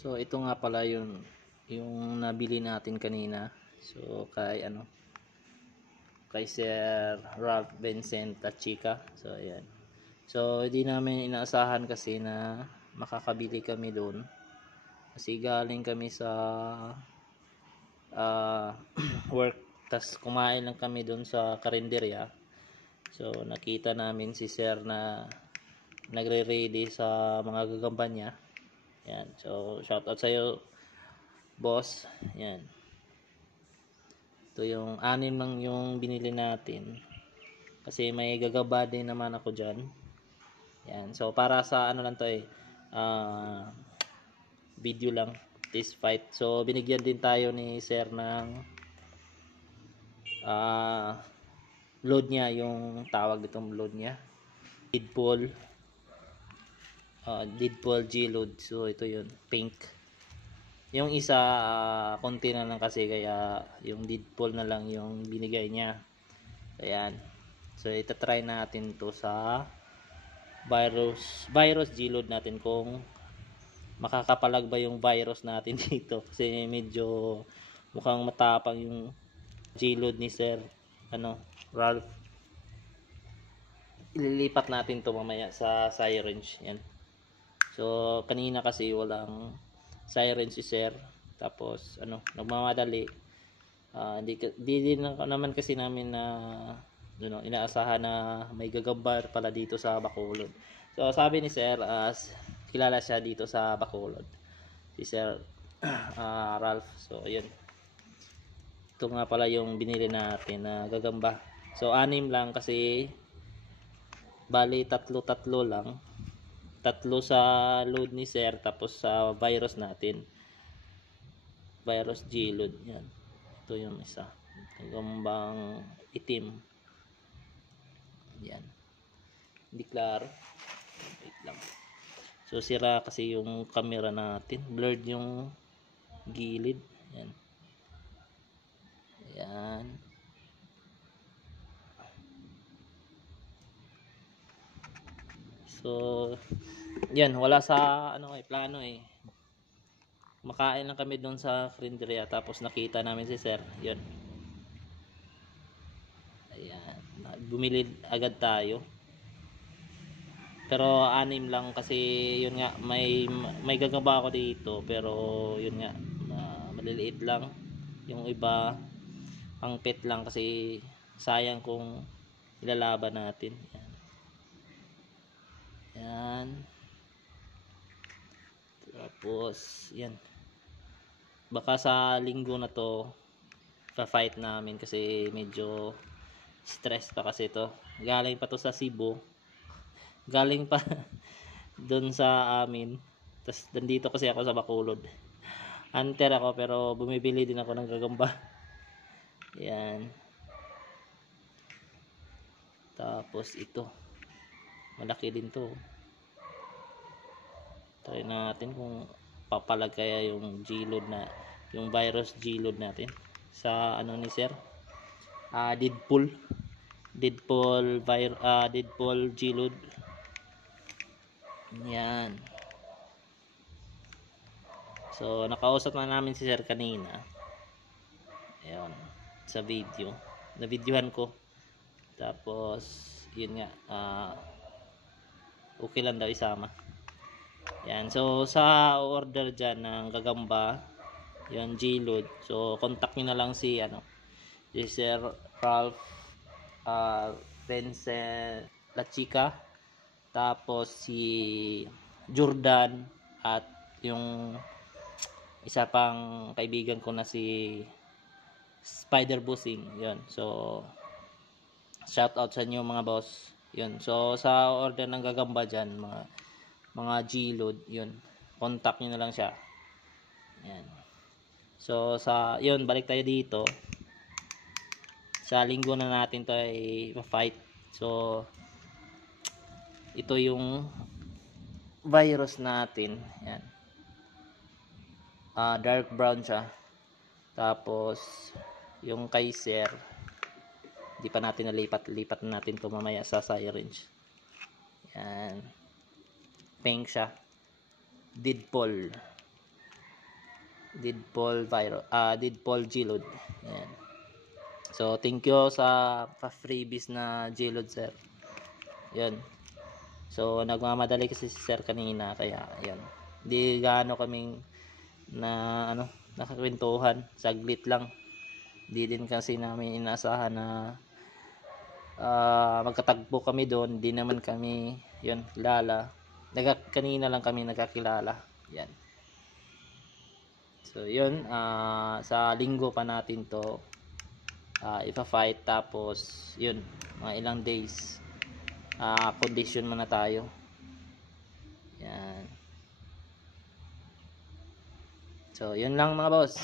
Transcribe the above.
So ito nga pala yung nabili natin kanina. So kay Sir Ralph Vincent at Chica. So ayan. So hindi namin inaasahan kasi na makakabili kami doon. Kasi galing kami sa work, tas kumain lang kami doon sa karinderya. So nakita namin si Sir na nagre-ready sa mga gagamba niya. Yan. So shout out sa iyo, boss. Yan. Ito yung 6 lang yung binili natin. Kasi may gagaba din naman ako diyan. Yan. So para sa ano lang to video lang, this fight. So binigyan din tayo ni Sir ng load niya, yung tawag ditong load niya, Deadpool G load. So ito yun, pink. Yung isa konti na lang kasi, kaya yung Deadpool na lang yung binigay niya. Ayan. So itatry natin to sa virus G load natin, kung makakapalag ba yung virus natin dito, kasi medyo mukhang matapang yung G-load ni Sir Ralph. Ililipat natin to mamaya sa syringe. Yan. So kanina kasi walang syringe si Sir, tapos nagmamadali. Di din naman kasi namin na inaasahan na may gagambar pala dito sa Bacolod. So sabi ni Sir, kilala siya dito sa Bacolod, si Sir Ralph. So ayun, ito nga pala yung binili natin na gagamba. So 6 lang kasi, bali tatlo lang, 3 sa load ni Sir, tapos sa virus natin, virus G load. Yan, ito yung isa, gagambang itim. Yan, hindi klaro, wait lang. So sira kasi yung camera natin, blurred yung gilid. Yan. Ayan. So yan, wala sa plano makain lang kami doon sa karinderya, tapos nakita namin si Sir. Yun, ayan, bumili agad tayo. Pero 6 lang kasi, yun nga, may gagamba ako dito, pero yun nga, maliliit lang. Yung iba ang pet lang, kasi sayang kung ilalaban natin. Yan. Tapos yan, baka sa linggo na to pa-fight namin, kasi medyo stress pa kasi to. Galing pa to sa Cebu, galing pa doon sa amin, tapos nandito kasi ako sa Bacolod. Hunter ako, pero bumibili din ako ng gagamba. Yan. Tapos ito, malaki din to. Try natin kung papalag kaya yung G-load na, yung virus G-load natin sa ni Sir. Deadpool G-load. Yan. So nakausap na namin si Sir kanina. Ayun, sa video, na-videohan ko. Tapos yun nga, okay lang daw isama. Yan. So sa order dyan ng gagamba, yun, G-load, so contact nyo na lang si Sir Ralph Vincent La Chica, tapos si Jordan, at yung isa pang kaibigan ko na si Spider Busing. Yun. So shout out sa inyo mga boss. Yun. So sa order ng gagamba dyan, mga G-load, yun, contact nyo na lang siya. Yan. So yun, balik tayo dito. Sa linggo na natin to ay fight. So ito yung virus natin. Yan. Dark brown siya. Tapos yung kay Sir, di pa natin nalipat natin to mamaya sa syringe. Yan, pink siya, Deadpool. Deadpool Gilod. Yan. So thank you sa freebies na Gilod, sir. Yan. So nagmamadali kasi si sir kanina, kaya yan. Di gaano kaming na nakakwentuhan, saglit lang. Di din kasi namin inaasahan na magkatagpo kami doon. Di naman kami yun kilala. Kanina lang kami nagkakilala. Yan. So yun, sa linggo pa natin to ipa-fight, tapos yun, mga ilang days condition muna tayo. Yan. So yun lang mga boss.